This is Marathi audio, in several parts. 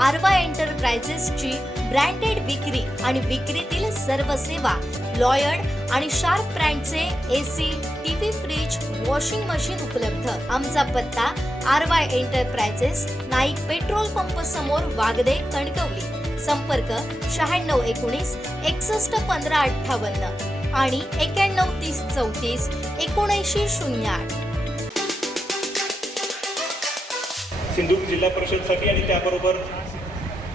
आरवा एंटरप्राइजेसची ब्रँडेड विक्री आणि विक्रीतील सर्व सेवा, लॉयड आणि शार्प ब्रँडचे AC, TV, fridge, washing machine उपलब्ध। आमचा पत्ता Aarva enterprises, Naik petrol pump समोर, वागदे, कणकवली। संपर्क 9619 61 15 58 आणि 91 30 34 79 08। सिंधुदुर्ग जिल्हा परिषदसाठी आणि त्याबरोबर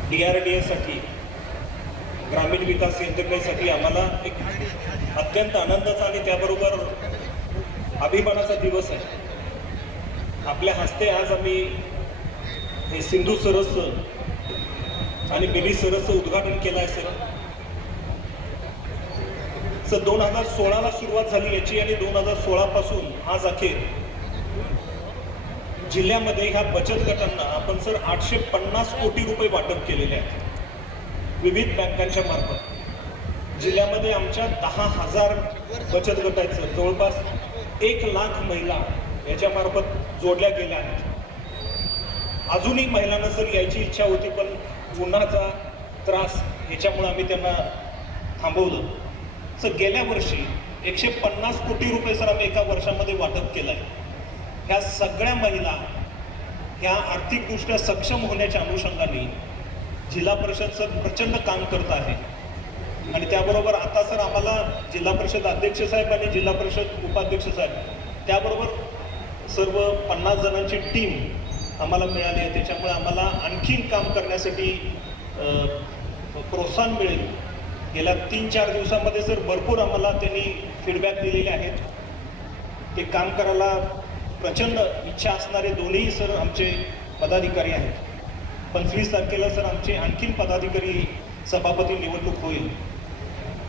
DRDA साठी, ग्रामीण विकास यंत्रणेसाठी आम्हाला एक अत्यंत आनंदाचा आणि त्याबरोबर अभिमानाचा दिवस आहे। आपल्या हस्ते आज आम्ही हे सिंधू सरस आणि मिनी सरसचं उद्घाटन केलं आहे सर। 2016ला सुरुवात झाली याची आणि 2016 पासून आज अखेर जिल्ह्यामध्ये ह्या बचत गटांना आपण सर 850 कोटी रुपये वाटप केलेले आहेत विविध बँकांच्या मार्फत। जिल्ह्यामध्ये आमच्या 10,000 बचत गट आहेत सर, जवळपास 1 लाख महिला याच्या मार्फत जोडल्या गेल्या आहेत। अजूनही महिलांना सर यायची इच्छा होती, पण उन्हाचा त्रास याच्यामुळे आम्ही त्यांना थांबवलं। सर गेल्या वर्षी 150 कोटी रुपये सर आम्ही एका वर्षामध्ये वाटप केलं आहे। ह्या सगळ्या महिला ह्या आर्थिकदृष्ट्या सक्षम होण्याच्या अनुषंगाने जिल्हा परिषद सर प्रचंड काम करत आहे। आणि त्याबरोबर आता सर आम्हाला जिल्हा परिषद अध्यक्ष साहेब आणि जिल्हा परिषद उपाध्यक्ष साहेब त्याबरोबर सर्व 50 जणांची टीम आम्हाला मिळाली आहे। त्याच्यामुळे आम्हाला आणखीन काम करण्यासाठी प्रोत्साहन मिळेल। गेल्या 3-4 दिवसामध्ये सर भरपूर आम्हाला त्यांनी फीडबॅक दिलेले आहेत। ते काम करायला प्रचंड इच्छा असणारे दोन्ही सर आमचे पदाधिकारी आहेत। 25 तारखेला सर आमचे आणखीन पदाधिकारी सभापती निवडणूक होईल।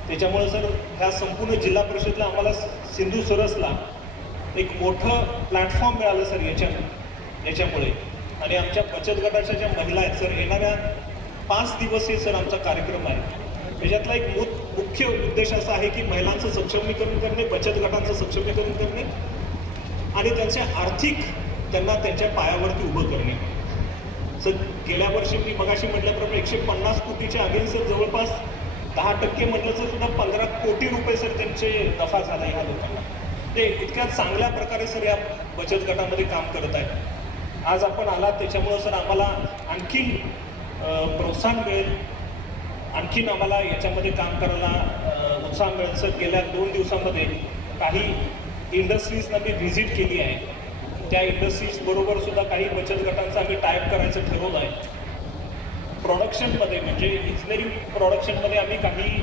त्याच्यामुळे सर ह्या संपूर्ण जिल्हा परिषदला आम्हाला सिंधू सरसला एक मोठं प्लॅटफॉर्म मिळालं सर याच्यामुळे। आणि आमच्या बचत गटाच्या ज्या महिला आहेत सर, येणाऱ्या 5 दिवसीय सर आमचा कार्यक्रम आहे। त्याच्यातला एक मुख्य उद्देश असा आहे की महिलांचं सक्षमीकरण करणे, बचत गटांचं सक्षमीकरण करणे आणि त्यांचे आर्थिक त्यांना त्यांच्या पायावरती उभं करणे। सर गेल्या वर्षी मी मगाशी म्हटल्याप्रमाणे 150 कोटीच्या अगेन सर जवळपास 10% म्हटलं तर सुद्धा 15 कोटी रुपये सर त्यांचे नफा झाला ह्या लोकांना। ते इतक्या चांगल्या प्रकारे सर या बचत गटामध्ये काम करत आहेत। आज आपण आलात त्याच्यामुळं सर आम्हाला आणखीन प्रोत्साहन मिळेल, आणखीन आम्हाला याच्यामध्ये काम करायला उत्साह मिळेल। सर गेल्या 2 दिवसामध्ये काही इंडस्ट्रीजना मी व्हिजिट केली आहे। त्या इंडस्ट्रीज बरोबर सुद्धा काही बचत गटांचा आम्ही टायअप करायचं ठरवलं आहे। प्रोडक्शनमध्ये म्हणजे इंजिनिअरिंग प्रोडक्शनमध्ये आम्ही काही